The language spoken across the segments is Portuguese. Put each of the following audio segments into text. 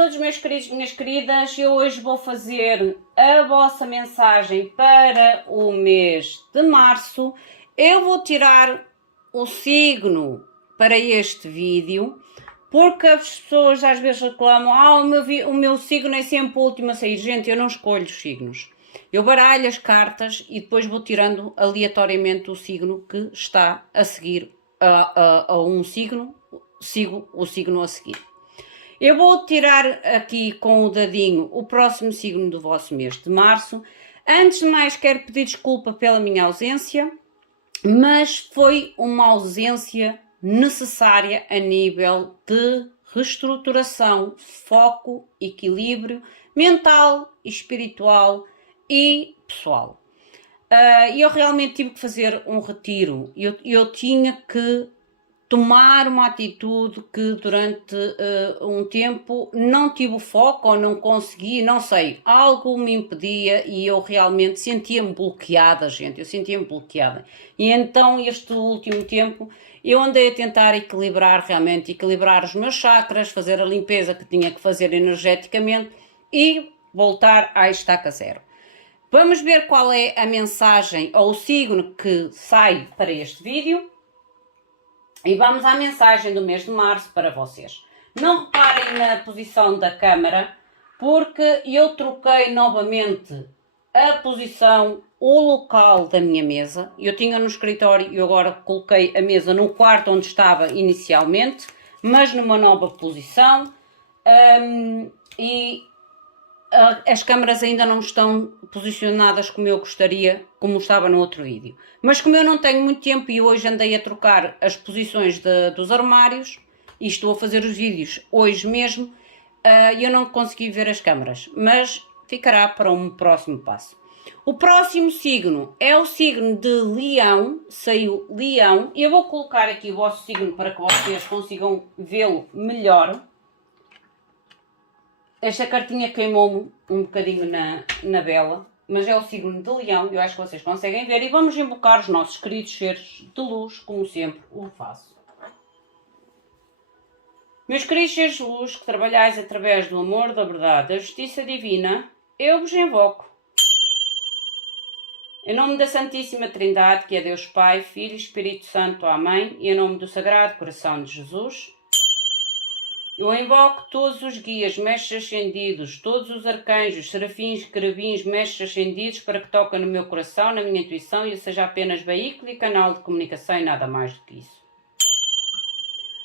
todos meus queridos e minhas queridas, eu hoje vou fazer a vossa mensagem para o mês de março. Eu vou tirar o signo para este vídeo, porque as pessoas às vezes reclamam, o meu signo é sempre o último a sair. Gente, eu não escolho os signos. Eu baralho as cartas e depois vou tirando aleatoriamente o signo que está a seguir a um signo, sigo o signo a seguir. Eu vou tirar aqui com o dadinho o próximo signo do vosso mês de março. Antes de mais, quero pedir desculpa pela minha ausência, mas foi uma ausência necessária a nível de reestruturação, foco, equilíbrio mental, espiritual e pessoal. Eu realmente tive que fazer um retiro. Eu tinha que tomar uma atitude que durante um tempo não tive o foco ou não consegui, não sei, algo me impedia e eu realmente sentia-me bloqueada, gente, eu sentia-me bloqueada. E então este último tempo eu andei a tentar equilibrar os meus chakras, fazer a limpeza que tinha que fazer energeticamente e voltar à estaca zero. Vamos ver qual é a mensagem ou o signo que sai para este vídeo. E vamos à mensagem do mês de março para vocês. Não reparem na posição da câmara, porque eu troquei novamente a posição, o local da minha mesa. Eu tinha no escritório e agora coloquei a mesa no quarto onde estava inicialmente, mas numa nova posição. As câmaras ainda não estão posicionadas como eu gostaria, como estava no outro vídeo. Mas como eu não tenho muito tempo e hoje andei a trocar as posições dos armários e estou a fazer os vídeos hoje mesmo, eu não consegui ver as câmaras, mas ficará para um próximo passo. O próximo signo é o signo de Leão, saiu Leão, e eu vou colocar aqui o vosso signo para que vocês consigam vê-lo melhor. Esta cartinha queimou-me um bocadinho na vela, mas é o signo de Leão, eu acho que vocês conseguem ver. E vamos invocar os nossos queridos seres de luz, como sempre o faço. Meus queridos seres de luz, que trabalhais através do amor, da verdade, da justiça divina, eu vos invoco. Em nome da Santíssima Trindade, que é Deus Pai, Filho e Espírito Santo, Amém, e em nome do Sagrado Coração de Jesus, eu invoco todos os guias, mestres ascendidos, todos os arcanjos, serafins, querubins, mestres ascendidos, para que toquem no meu coração, na minha intuição, e eu seja apenas veículo e canal de comunicação e nada mais do que isso.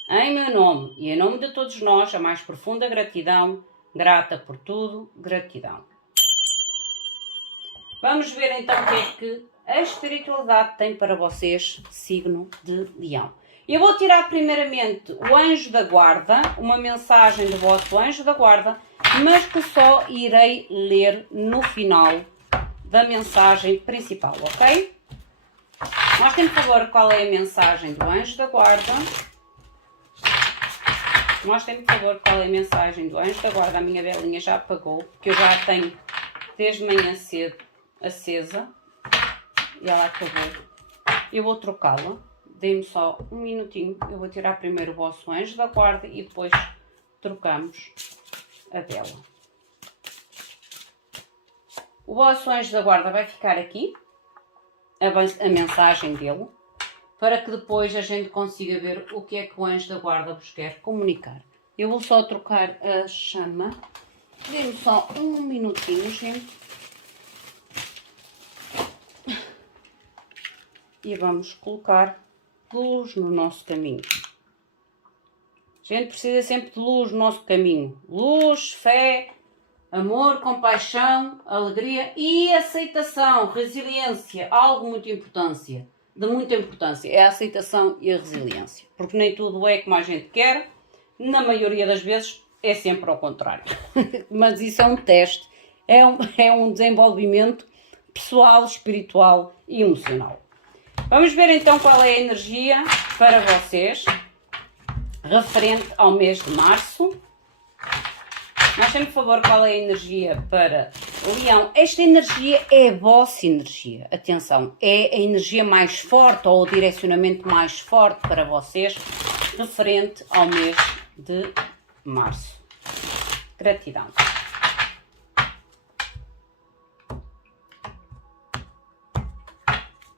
Em meu nome e em nome de todos nós, a mais profunda gratidão, grata por tudo, gratidão. Vamos ver então o que é que a espiritualidade tem para vocês, signo de Leão. Eu vou tirar primeiramente o anjo da guarda, uma mensagem do vosso anjo da guarda, mas que só irei ler no final da mensagem principal, ok? Mostrem, por favor, qual é a mensagem do anjo da guarda. Mostrem, por favor, qual é a mensagem do anjo da guarda. A minha velinha já apagou, porque eu já a tenho desde manhã cedo acesa e ela acabou. Eu vou trocá-la. Dê-me só um minutinho, eu vou tirar primeiro o vosso anjo da guarda e depois trocamos a vela. O vosso anjo da guarda vai ficar aqui, a mensagem dele, para que depois a gente consiga ver o que é que o anjo da guarda vos quer comunicar. Eu vou só trocar a chama, dê-me só um minutinho, gente. E vamos colocar luz no nosso caminho. A gente precisa sempre de luz no nosso caminho. Luz, fé, amor, compaixão, alegria e aceitação, resiliência. Algo de muita importância. É a aceitação e a resiliência. Porque nem tudo é como a gente quer. Na maioria das vezes é sempre ao contrário. Mas isso é um teste. É um desenvolvimento pessoal, espiritual e emocional. Vamos ver então qual é a energia para vocês, referente ao mês de março. Mostrem, por favor, qual é a energia para Leão. Esta energia é a vossa energia. Atenção, é a energia mais forte ou o direcionamento mais forte para vocês, referente ao mês de março. Gratidão.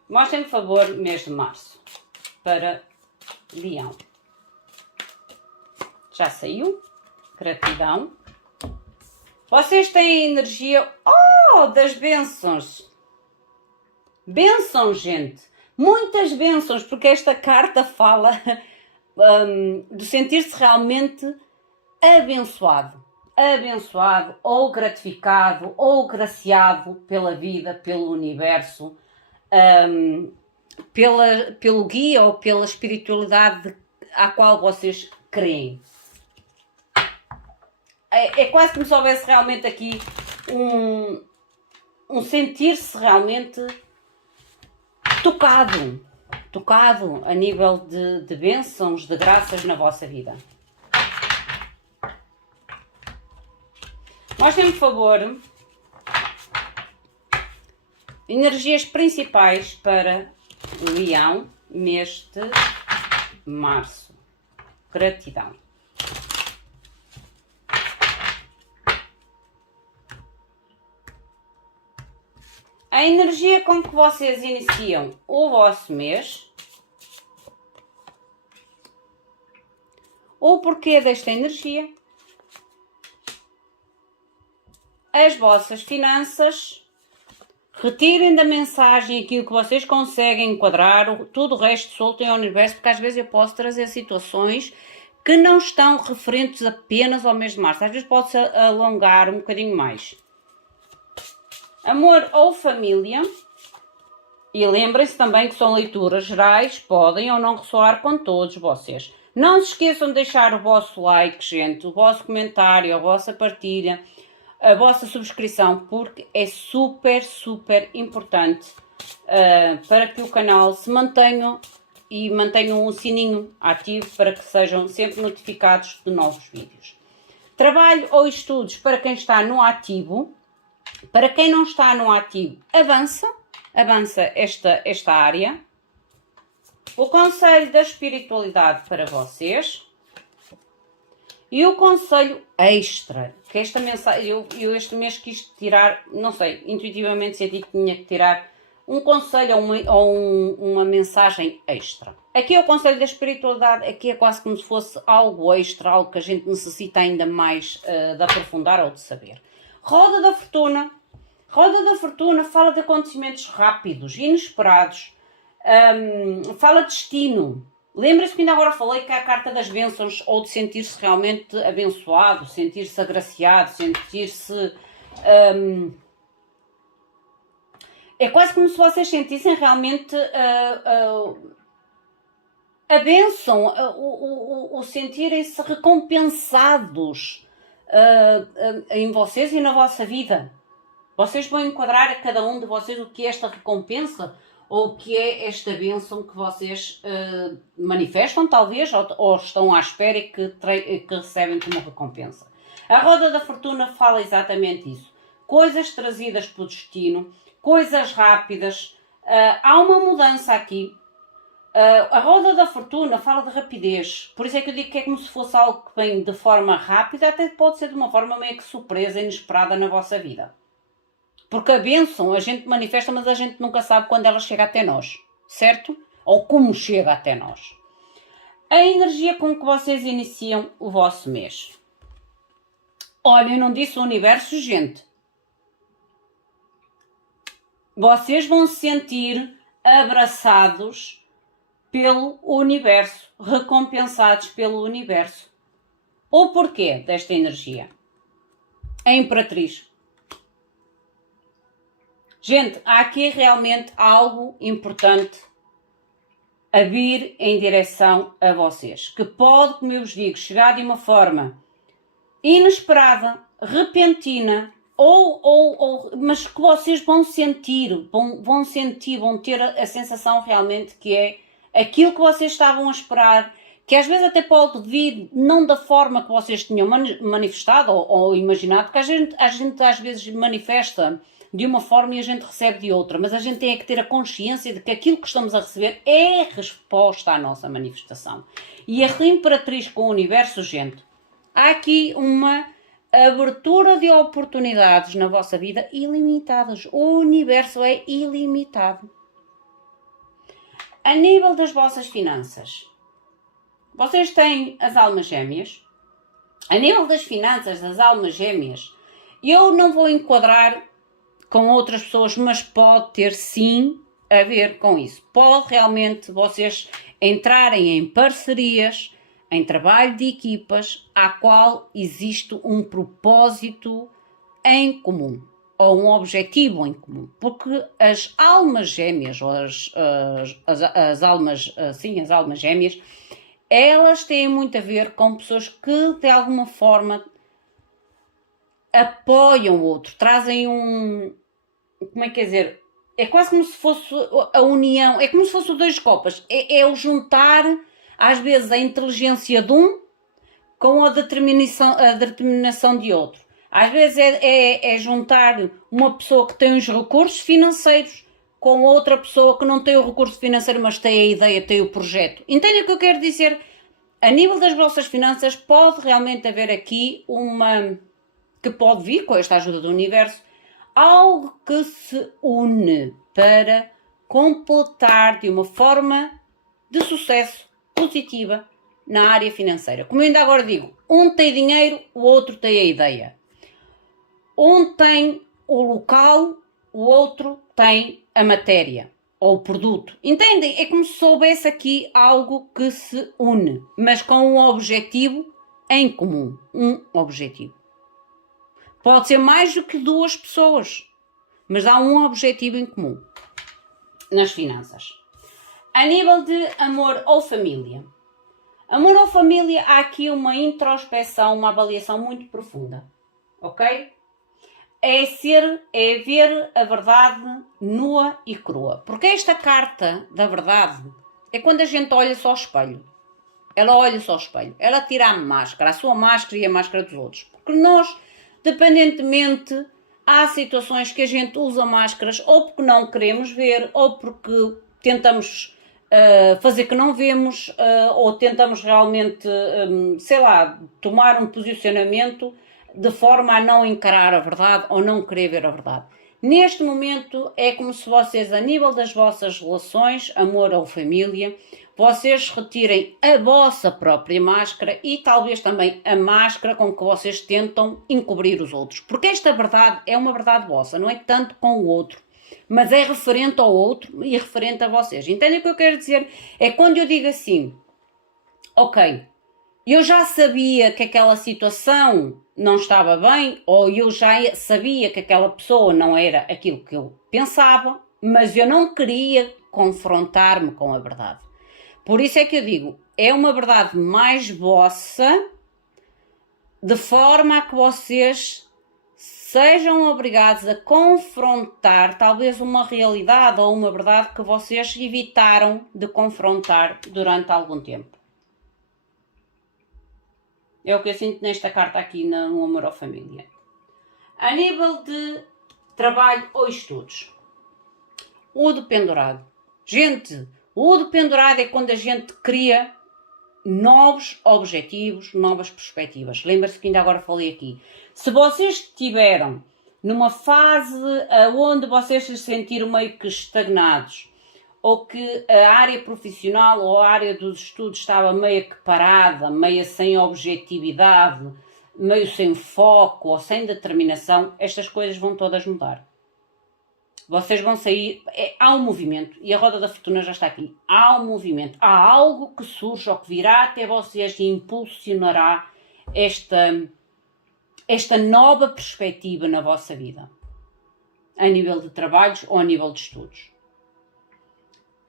Mostrem, por favor, mês de março para Leão. Já saiu. Gratidão. Vocês têm energia das bênçãos. Bênçãos, gente. Muitas bênçãos, porque esta carta fala de sentir-se realmente abençoado. Abençoado, ou gratificado, ou graciado pela vida, pelo universo, pelo guia ou pela espiritualidade à qual vocês creem. É quase como se houvesse realmente aqui um sentir-se realmente tocado a nível de bênçãos, de graças na vossa vida. Mostrem-me, por favor, energias principais para Leão, mês de março. Gratidão. A energia com que vocês iniciam o vosso mês, o porquê desta energia, as vossas finanças, retirem da mensagem aquilo que vocês conseguem enquadrar, tudo o resto soltem ao universo, porque às vezes eu posso trazer situações que não estão referentes apenas ao mês de março, às vezes pode-se alongar um bocadinho mais. Amor ou família, e lembrem-se também que são leituras gerais, podem ou não ressoar com todos vocês. Não se esqueçam de deixar o vosso like, gente, o vosso comentário, a vossa partilha, a vossa subscrição, porque é super, super importante para que o canal se mantenha e mantenham o sininho ativo para que sejam sempre notificados de novos vídeos. Trabalho ou estudos para quem está no ativo. Para quem não está no ativo, avança esta área. O conselho da espiritualidade para vocês. E o conselho extra, que esta mensagem, eu este mês quis tirar, não sei, intuitivamente senti que tinha que tirar um conselho ou uma mensagem extra. Aqui é o conselho da espiritualidade, aqui é quase como se fosse algo extra, algo que a gente necessita ainda mais de aprofundar ou de saber. Roda da Fortuna. Roda da Fortuna fala de acontecimentos rápidos, inesperados, fala de destino. Lembra-se que ainda agora falei que é a carta das bênçãos, ou de sentir-se realmente abençoado, sentir-se agraciado, sentir-se... é quase como se vocês sentissem realmente a bênção, o sentirem-se recompensados em vocês e na vossa vida. Vocês vão enquadrar a cada um de vocês o que é esta recompensa ou o que é esta bênção que vocês manifestam, talvez, ou estão à espera e que recebem como recompensa. A Roda da Fortuna fala exatamente isso. Coisas trazidas pelo destino, coisas rápidas. Há uma mudança aqui. A Roda da Fortuna fala de rapidez, por isso é que eu digo que é como se fosse algo que vem de forma rápida, até pode ser de uma forma meio que surpresa, inesperada na vossa vida. Porque a bênção a gente manifesta, mas a gente nunca sabe quando ela chega até nós, certo? Ou como chega até nós. A energia com que vocês iniciam o vosso mês. Olha, eu não disse o universo, gente. Vocês vão se sentir abraçados pelo universo, recompensados pelo universo. O porquê desta energia? A Imperatriz. Gente, há aqui realmente algo importante a vir em direção a vocês, que pode, como eu vos digo, chegar de uma forma inesperada, repentina, mas que vocês vão sentir, vão ter a sensação realmente que é aquilo que vocês estavam a esperar, que às vezes até pode vir não da forma que vocês tinham manifestado ou imaginado, porque a gente às vezes manifesta de uma forma e a gente recebe de outra, mas a gente tem que ter a consciência de que aquilo que estamos a receber é resposta à nossa manifestação. E a Imperatriz com o universo, gente, há aqui uma abertura de oportunidades na vossa vida ilimitadas. O universo é ilimitado. A nível das vossas finanças, vocês têm as almas gêmeas. A nível das finanças das almas gêmeas, eu não vou enquadrar com outras pessoas, mas pode ter sim a ver com isso. Pode realmente vocês entrarem em parcerias, em trabalho de equipas, a qual existe um propósito em comum, ou um objetivo em comum. Porque as almas gêmeas, ou as almas gêmeas, elas têm muito a ver com pessoas que de alguma forma apoiam o outro, trazem como é que quer dizer? É quase como se fosse a união, é como se fosse o dois copas, é o juntar às vezes a inteligência de um com a determinação de outro. Às vezes é juntar uma pessoa que tem os recursos financeiros com outra pessoa que não tem o recurso financeiro, mas tem a ideia, tem o projeto. Entende o que eu quero dizer? A nível das vossas finanças pode realmente haver aqui que pode vir com esta ajuda do universo, algo que se une para completar de uma forma de sucesso positiva na área financeira. Como eu ainda agora digo, um tem dinheiro, o outro tem a ideia. Um tem o local, o outro tem a matéria ou o produto. Entendem? É como se soubesse aqui algo que se une, mas com um objetivo em comum. Um objetivo. Pode ser mais do que duas pessoas, mas há um objetivo em comum nas finanças. A nível de amor ou família. Amor ou família, há aqui uma introspeção, uma avaliação muito profunda. Ok? É ver a verdade nua e crua. Porque esta carta da verdade é quando a gente olha só ao espelho. Ela olha só ao espelho. Ela tira a máscara, a sua máscara e a máscara dos outros. Porque nós, dependentemente, há situações que a gente usa máscaras ou porque não queremos ver, ou porque tentamos fazer que não vemos, ou tentamos realmente, tomar um posicionamento de forma a não encarar a verdade ou não querer ver a verdade. Neste momento é como se vocês, a nível das vossas relações, amor ou família, vocês retirem a vossa própria máscara e talvez também a máscara com que vocês tentam encobrir os outros. Porque esta verdade é uma verdade vossa, não é tanto com o outro, mas é referente ao outro e referente a vocês. Entendem o que eu quero dizer? É quando eu digo assim, ok, eu já sabia que aquela situação não estava bem, ou eu já sabia que aquela pessoa não era aquilo que eu pensava, mas eu não queria confrontar-me com a verdade. Por isso é que eu digo, é uma verdade mais vossa, de forma a que vocês sejam obrigados a confrontar talvez uma realidade ou uma verdade que vocês evitaram de confrontar durante algum tempo. É o que eu sinto nesta carta aqui no Amor ou Família. A nível de trabalho ou estudos. O dependurado. Gente, o dependurado é quando a gente cria novos objetivos, novas perspectivas. Lembra-se que ainda agora falei aqui. Se vocês estiveram numa fase onde vocês se sentiram meio que estagnados, ou que a área profissional ou a área dos estudos estava meio que parada, meio sem objetividade, meio sem foco ou sem determinação, estas coisas vão todas mudar. Vocês vão sair, há um movimento, e a roda da fortuna já está aqui, há um movimento, há algo que surge ou que virá até vocês e impulsionará esta nova perspectiva na vossa vida, a nível de trabalhos ou a nível de estudos.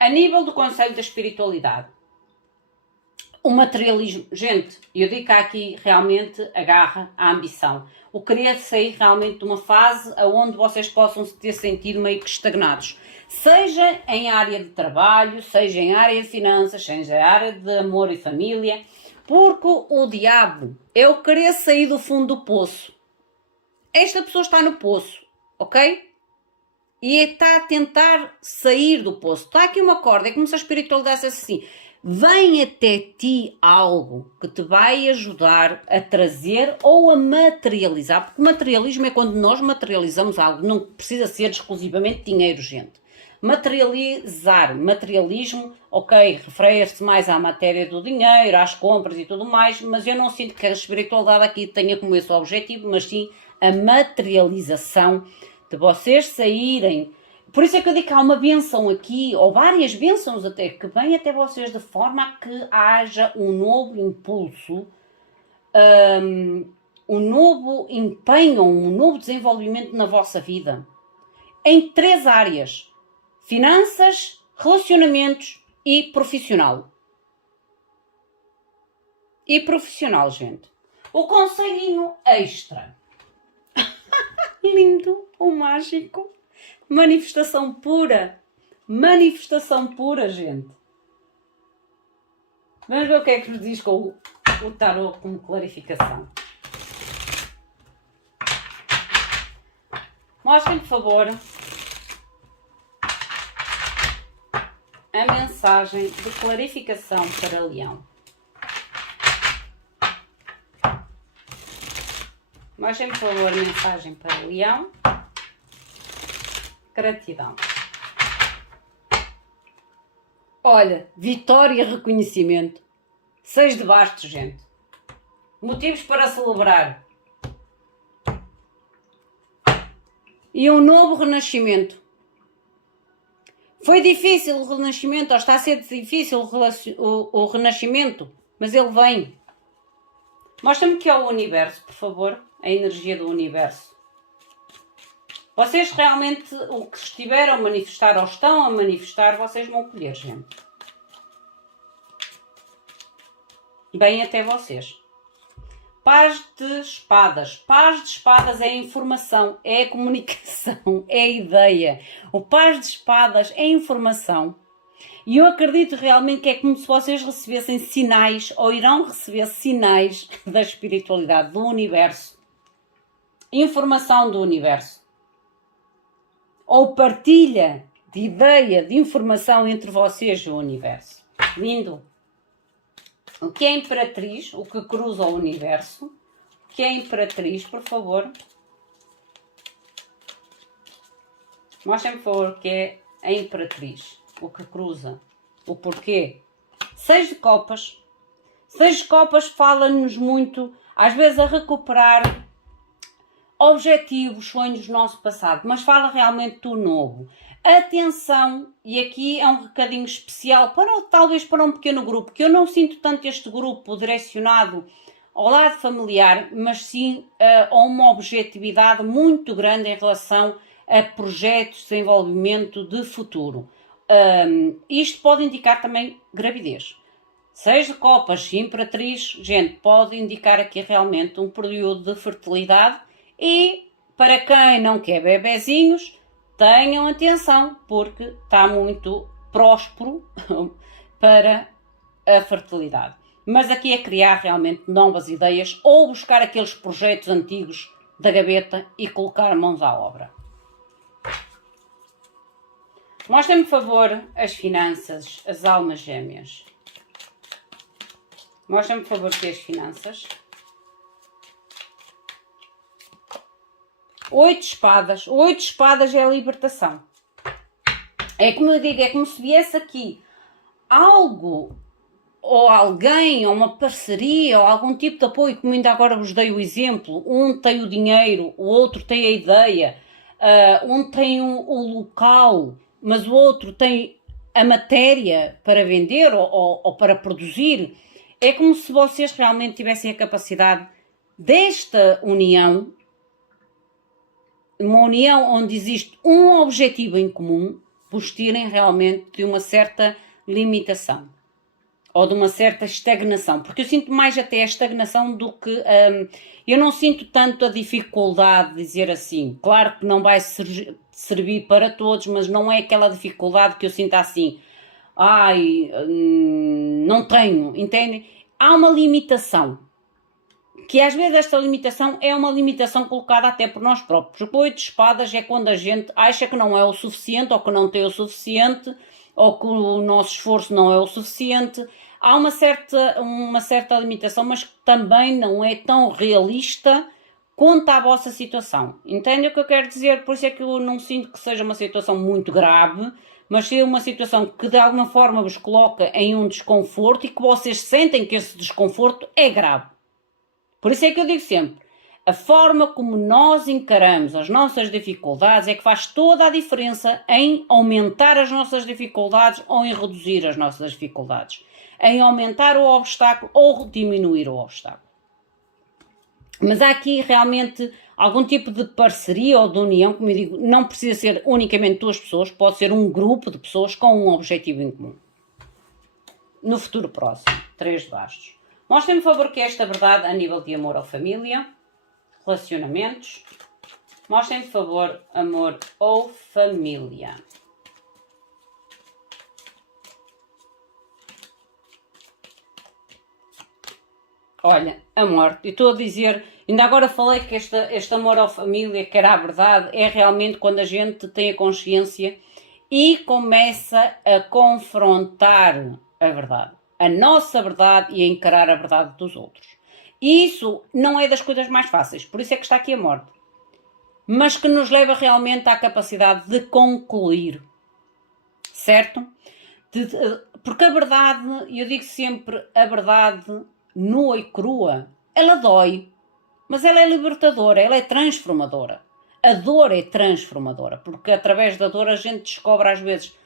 A nível do conselho da espiritualidade, o materialismo, gente, eu digo que há aqui realmente a garra, a ambição, o querer sair realmente de uma fase onde vocês possam se ter sentido meio que estagnados, seja em área de trabalho, seja em área de finanças, seja em área de amor e família, porque o diabo é o querer sair do fundo do poço. Esta pessoa está no poço, ok? E está a tentar sair do poço. Está aqui uma corda, é como se a espiritualidade dissesse assim, vem até ti algo que te vai ajudar a trazer ou a materializar, porque materialismo é quando nós materializamos algo, não precisa ser exclusivamente dinheiro, gente. Materializar, materialismo, ok, refere-se mais à matéria do dinheiro, às compras e tudo mais, mas eu não sinto que a espiritualidade aqui tenha como esse objetivo, mas sim a materialização de vocês saírem. Por isso é que eu digo que há uma bênção aqui, ou várias bênçãos até, que vêm até vocês de forma a que haja um novo impulso, um novo empenho, um novo desenvolvimento na vossa vida. Em 3 áreas: finanças, relacionamentos e profissional. E profissional, gente. O conselhinho extra. Lindo, o mágico. Manifestação pura, gente. Vamos ver o que é que nos diz com o tarot como clarificação. Mostrem, por favor, a mensagem de clarificação para Leão. Mostrem, por favor, a mensagem para Leão. Gratidão. Olha, vitória e reconhecimento. 6 de bastos, gente. Motivos para celebrar. E um novo renascimento. Foi difícil o renascimento, ou está a ser difícil o renascimento, mas ele vem. Mostra-me que é o universo, por favor. A energia do universo. Vocês realmente, o que estiveram a manifestar ou estão a manifestar, vocês vão colher, gente. Bem até vocês. Paz de espadas. Paz de espadas é a informação, é a comunicação, é a ideia. O paz de espadas é a informação. E eu acredito realmente que é como se vocês recebessem sinais, ou irão receber sinais da espiritualidade, do universo. Informação do universo. Ou partilha de ideia, de informação entre vocês e o universo. Lindo. O que é imperatriz? O que cruza o universo? O que é imperatriz, por favor? Mostrem-me, por favor, o que é a imperatriz. O que cruza. O porquê. 6 de copas. 6 de copas fala-nos muito, às vezes, a recuperar objetivos, sonhos do nosso passado, mas fala realmente do novo. Atenção, e aqui é um recadinho especial, talvez para um pequeno grupo, que eu não sinto tanto este grupo direcionado ao lado familiar, mas sim a uma objetividade muito grande em relação a projetos de desenvolvimento de futuro. Isto pode indicar também gravidez. 6 de copas, imperatriz, gente, pode indicar aqui realmente um período de fertilidade. E para quem não quer bebezinhos, tenham atenção, porque está muito próspero para a fertilidade. Mas aqui é criar realmente novas ideias ou buscar aqueles projetos antigos da gaveta e colocar mãos à obra. Mostrem-me, por favor, as finanças, as almas gêmeas. Mostrem-me, por favor, que as finanças. 8 espadas. 8 espadas é a libertação. É como eu digo, é como se viesse aqui algo, ou alguém, ou uma parceria, ou algum tipo de apoio, como ainda agora vos dei o exemplo. Um tem o dinheiro, o outro tem a ideia, um tem o local, mas o outro tem a matéria para vender ou para produzir. É como se vocês realmente tivessem a capacidade desta união, uma união onde existe um objetivo em comum, vos tirem realmente de uma certa limitação ou de uma certa estagnação, porque eu sinto mais até a estagnação do que eu não sinto tanto a dificuldade de dizer assim. Claro que não vai servir para todos, mas não é aquela dificuldade que eu sinto assim, não tenho, entendem? Há uma limitação, que às vezes esta limitação é uma limitação colocada até por nós próprios. O 8 de espadas é quando a gente acha que não é o suficiente ou que não tem o suficiente, ou que o nosso esforço não é o suficiente. Há uma certa limitação, mas que também não é tão realista quanto à vossa situação. Entende o que eu quero dizer? Por isso é que eu não sinto que seja uma situação muito grave, mas sim uma situação que de alguma forma vos coloca em um desconforto e que vocês sentem que esse desconforto é grave. Por isso é que eu digo sempre, a forma como nós encaramos as nossas dificuldades é que faz toda a diferença em aumentar as nossas dificuldades ou em reduzir as nossas dificuldades, em aumentar o obstáculo ou diminuir o obstáculo. Mas há aqui realmente algum tipo de parceria ou de união, como eu digo, não precisa ser unicamente duas pessoas, pode ser um grupo de pessoas com um objetivo em comum. No futuro próximo, 3 de bastos. Mostrem-me, por favor, que esta verdade a nível de amor ou família, relacionamentos. Mostrem-me, por favor, amor ou família. Olha, a morte. E estou a dizer, ainda agora falei que este amor à família, que era a verdade, é realmente quando a gente tem a consciência e começa a confrontar a verdade. A nossa verdade e a encarar a verdade dos outros. E isso não é das coisas mais fáceis, por isso é que está aqui a morte. Mas que nos leva realmente à capacidade de concluir. Certo? Porque a verdade, eu digo sempre, a verdade nua e crua, ela dói, mas ela é libertadora, ela é transformadora. A dor é transformadora, porque através da dor a gente descobre às vezes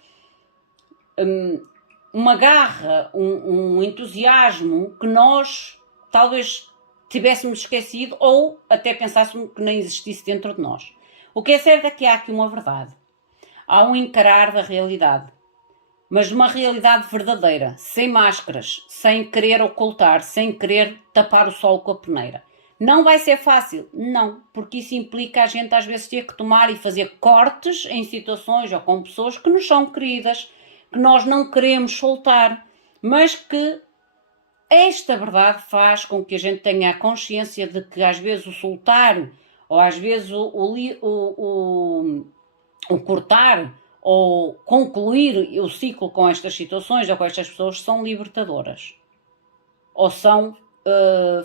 uma garra, um entusiasmo que nós talvez tivéssemos esquecido ou até pensássemos que nem existisse dentro de nós. O que é certo é que há aqui uma verdade. Há um encarar da realidade. Mas uma realidade verdadeira, sem máscaras, sem querer ocultar, sem querer tapar o sol com a peneira. Não vai ser fácil? Não, porque isso implica a gente às vezes ter que tomar e fazer cortes em situações ou com pessoas que nos são queridas, que nós não queremos soltar, mas que esta verdade faz com que a gente tenha a consciência de que às vezes o soltar, ou às vezes o cortar, ou concluir o ciclo com estas situações ou com estas pessoas são libertadoras ou são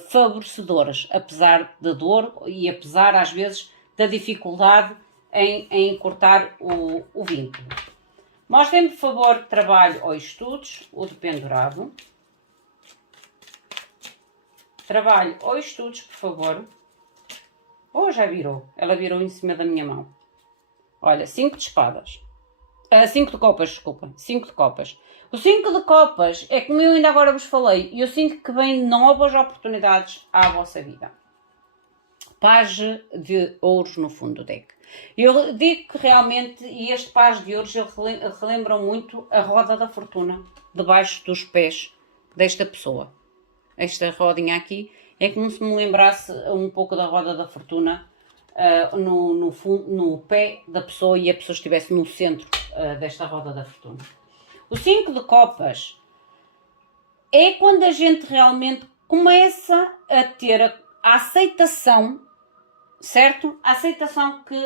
favorecedoras, apesar da dor e apesar às vezes da dificuldade em cortar o vínculo. Mostrem-me, por favor, trabalho ou estudos, o dependurado. Trabalho ou estudos, por favor. Oh, já virou. Ela virou em cima da minha mão. Olha, 5 de espadas. 5 de copas, desculpa. 5 de copas. O 5 de copas é como eu ainda agora vos falei. E eu sinto que vem novas oportunidades à vossa vida. Page de ouros no fundo do deck. Eu digo que realmente, e este page de ouros, relembram muito a roda da fortuna. Debaixo dos pés desta pessoa. Esta rodinha aqui é como se me lembrasse um pouco da roda da fortuna. No pé da pessoa e a pessoa estivesse no centro desta roda da fortuna. O 5 de copas é quando a gente realmente começa a ter a aceitação, certo? A aceitação que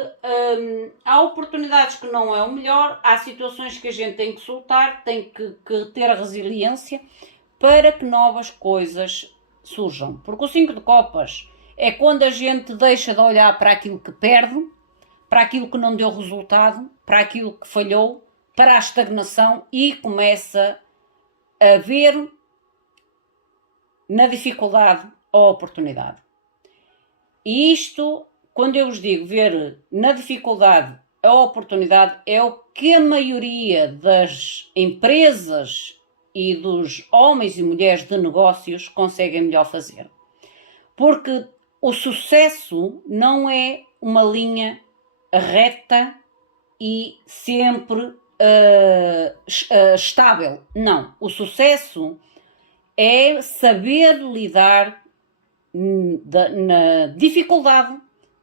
há oportunidades que não é o melhor, há situações que a gente tem que soltar, tem que ter a resiliência para que novas coisas surjam. Porque o 5 de copas é quando a gente deixa de olhar para aquilo que perde, para aquilo que não deu resultado, para aquilo que falhou, para a estagnação e começa a ver na dificuldade a oportunidade. E isto, quando eu vos digo ver na dificuldade a oportunidade, é o que a maioria das empresas e dos homens e mulheres de negócios conseguem melhor fazer. Porque o sucesso não é uma linha reta e sempre estável. Não. O sucesso é saber lidar na dificuldade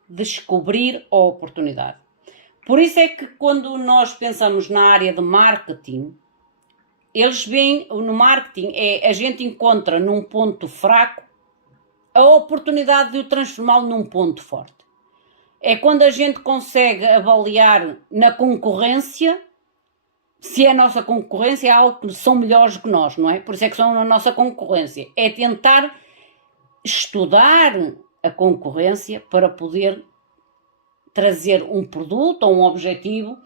de descobrir a oportunidade. Por isso é que quando nós pensamos na área de marketing, eles veem no marketing, a gente encontra num ponto fraco a oportunidade de o transformá-lo num ponto forte. É quando a gente consegue avaliar na concorrência se é a nossa concorrência, é algo que são melhores que nós, não é? Por isso é que são a nossa concorrência. É tentar estudar a concorrência para poder trazer um produto ou um objetivo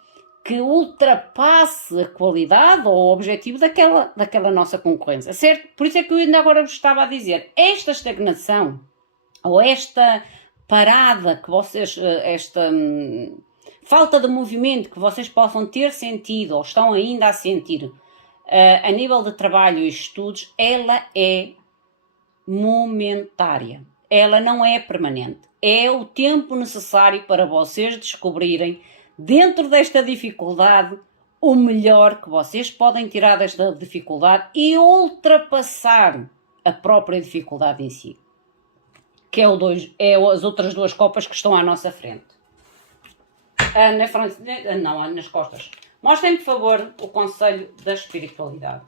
que ultrapasse a qualidade ou o objetivo daquela nossa concorrência, certo? Por isso é que eu ainda agora vos estava a dizer, esta estagnação ou esta parada que vocês, esta falta de movimento que vocês possam ter sentido ou estão ainda a sentir a nível de trabalho e estudos, ela é momentária, ela não é permanente, é o tempo necessário para vocês descobrirem dentro desta dificuldade o melhor que vocês podem tirar desta dificuldade e ultrapassar a própria dificuldade em si, que é as outras duas copas que estão à nossa frente. Nas costas. Mostrem, por favor, o conselho da espiritualidade.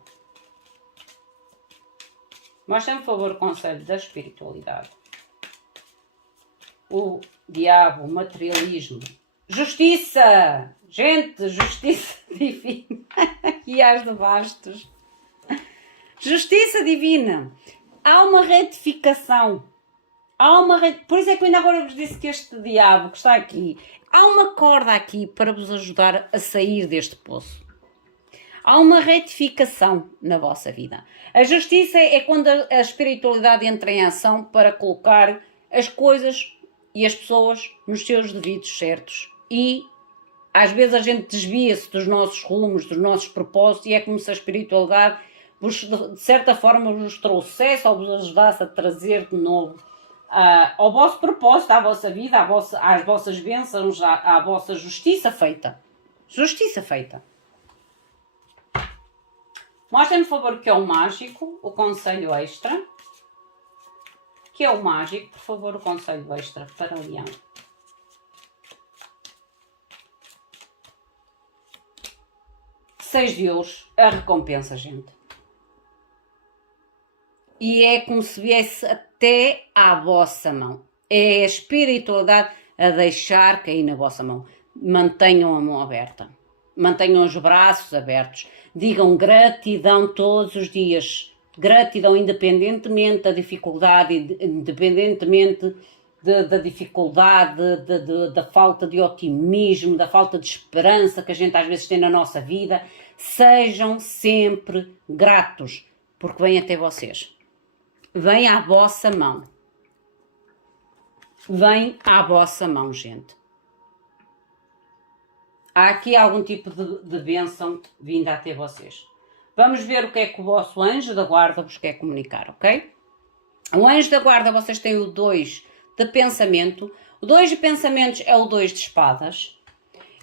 Mostrem, por favor, o conselho da espiritualidade. O diabo, o materialismo. Justiça! Gente, justiça divina. E as de bastos. Justiça divina. Há uma retificação. Por isso é que eu ainda agora vos disse que este diabo que está aqui, há uma corda aqui para vos ajudar a sair deste poço. Há uma retificação na vossa vida. A justiça é quando a espiritualidade entra em ação para colocar as coisas e as pessoas nos seus devidos certos. E às vezes a gente desvia-se dos nossos rumos, dos nossos propósitos, e é como se a espiritualidade vos, de certa forma vos trouxesse ou vos ajudasse a trazer de novo ao vosso propósito, à vossa vida, às vossas bênçãos, à vossa justiça feita. Justiça feita. Mostrem-me, por favor, o que é o mágico, o conselho extra. O que é o mágico, por favor, o conselho extra para o Leão. Seis de ouros, a recompensa, gente. E é como se viesse até à vossa mão. É a espiritualidade a deixar cair na vossa mão. Mantenham a mão aberta. Mantenham os braços abertos. Digam gratidão todos os dias. Gratidão independentemente da dificuldade, independentemente da dificuldade, da falta de otimismo, da falta de esperança que a gente às vezes tem na nossa vida. Sejam sempre gratos, porque vem até vocês. Vem à vossa mão. Vem à vossa mão, gente. Há aqui algum tipo de bênção vinda até vocês. Vamos ver o que é que o vosso anjo da guarda vos quer comunicar, ok? O anjo da guarda, vocês têm o 2 de pensamento. O 2 de pensamentos é o 2 de espadas.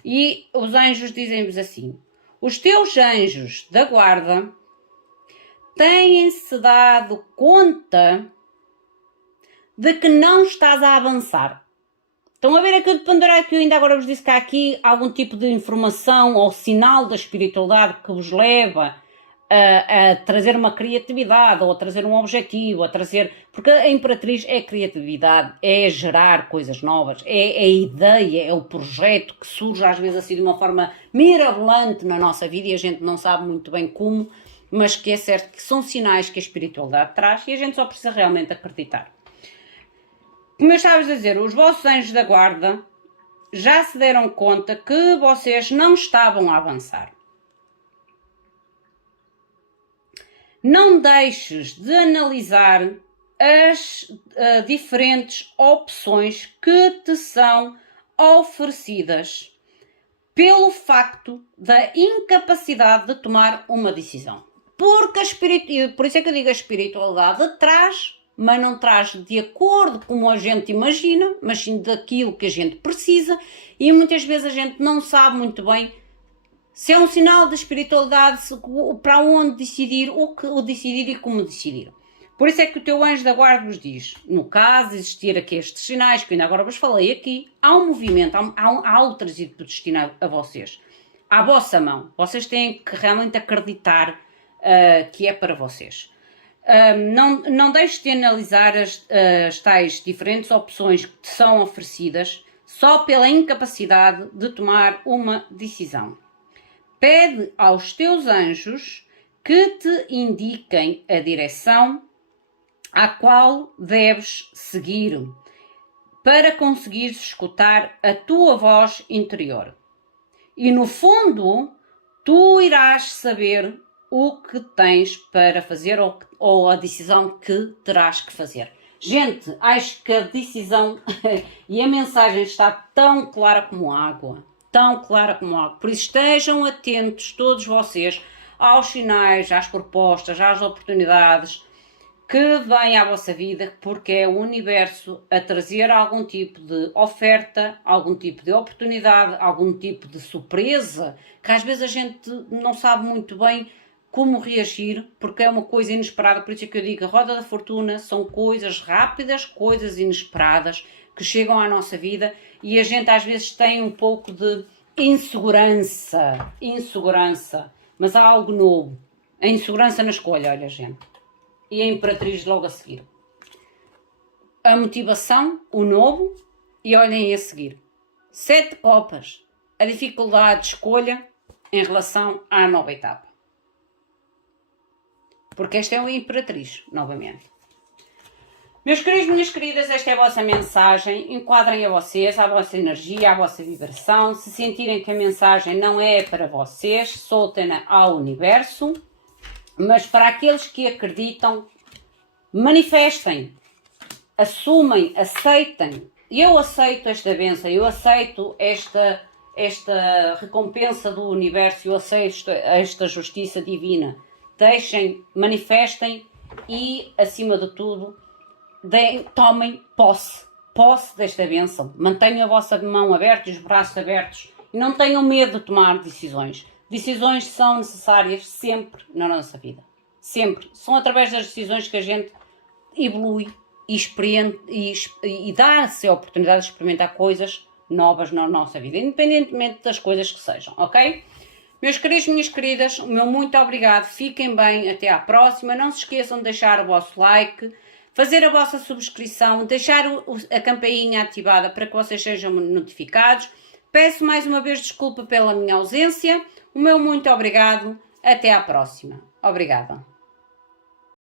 E os anjos dizem-vos assim: os teus anjos da guarda têm-se dado conta de que não estás a avançar. Estão a ver aquilo de Pandora que eu ainda agora vos disse que há aqui algum tipo de informação ou sinal da espiritualidade que vos leva a trazer uma criatividade ou a trazer um objetivo, a trazer... Porque a Imperatriz é criatividade, é gerar coisas novas, é a ideia, é o projeto que surge às vezes assim de uma forma mirabolante na nossa vida e a gente não sabe muito bem como, mas que é certo que são sinais que a espiritualidade traz e a gente só precisa realmente acreditar. Como eu estava a dizer, os vossos anjos da guarda já se deram conta que vocês não estavam a avançar. Não deixes de analisar as diferentes opções que te são oferecidas pelo facto da incapacidade de tomar uma decisão. Porque por isso é que eu digo a espiritualidade traz, mas não traz de acordo como a gente imagina, mas sim daquilo que a gente precisa, e muitas vezes a gente não sabe muito bem se é um sinal de espiritualidade, para onde decidir, o que decidir e como decidir. Por isso é que o teu anjo da guarda vos diz, no caso de existir aqui estes sinais, que ainda agora vos falei aqui, há um movimento, há outro tipo de destino a vocês, à vossa mão. Vocês têm que realmente acreditar que é para vocês. Não deixes de analisar as tais diferentes opções que te são oferecidas só pela incapacidade de tomar uma decisão. Pede aos teus anjos que te indiquem a direção à qual deves seguir, para conseguires escutar a tua voz interior. E no fundo, tu irás saber o que tens para fazer ou a decisão que terás que fazer. Gente, acho que a decisão e a mensagem está tão clara como água. Tão clara como água. Por isso estejam atentos, todos vocês, aos sinais, às propostas, às oportunidades que vêm à vossa vida, porque é o universo a trazer algum tipo de oferta, algum tipo de oportunidade, algum tipo de surpresa, que às vezes a gente não sabe muito bem como reagir, porque é uma coisa inesperada. Por isso é que eu digo, a roda da fortuna são coisas rápidas, coisas inesperadas, que chegam à nossa vida e a gente às vezes tem um pouco de insegurança, mas há algo novo, a insegurança na escolha, olha gente. E a Imperatriz logo a seguir. A motivação, o novo, e olhem a seguir. 7 copas, a dificuldade de escolha em relação à nova etapa. Porque esta é a Imperatriz, novamente. Meus queridos, minhas queridas, esta é a vossa mensagem. Enquadrem a vocês, a vossa energia, a vossa vibração. Se sentirem que a mensagem não é para vocês, soltem-na ao universo. Mas para aqueles que acreditam, manifestem, assumem, aceitem. Eu aceito esta bênção, eu aceito esta recompensa do universo, eu aceito esta justiça divina. Deixem, manifestem e, acima de tudo, tomem posse desta bênção. Mantenham a vossa mão aberta e os braços abertos e não tenham medo de tomar decisões. Decisões são necessárias sempre na nossa vida. Sempre. São através das decisões que a gente evolui e dá-se a oportunidade de experimentar coisas novas na nossa vida, independentemente das coisas que sejam, ok? Meus queridos, minhas queridas, o meu muito obrigado. Fiquem bem, até à próxima. Não se esqueçam de deixar o vosso like, fazer a vossa subscrição, deixar a campainha ativada para que vocês sejam notificados. Peço mais uma vez desculpa pela minha ausência. O meu muito obrigado. Até à próxima. Obrigada.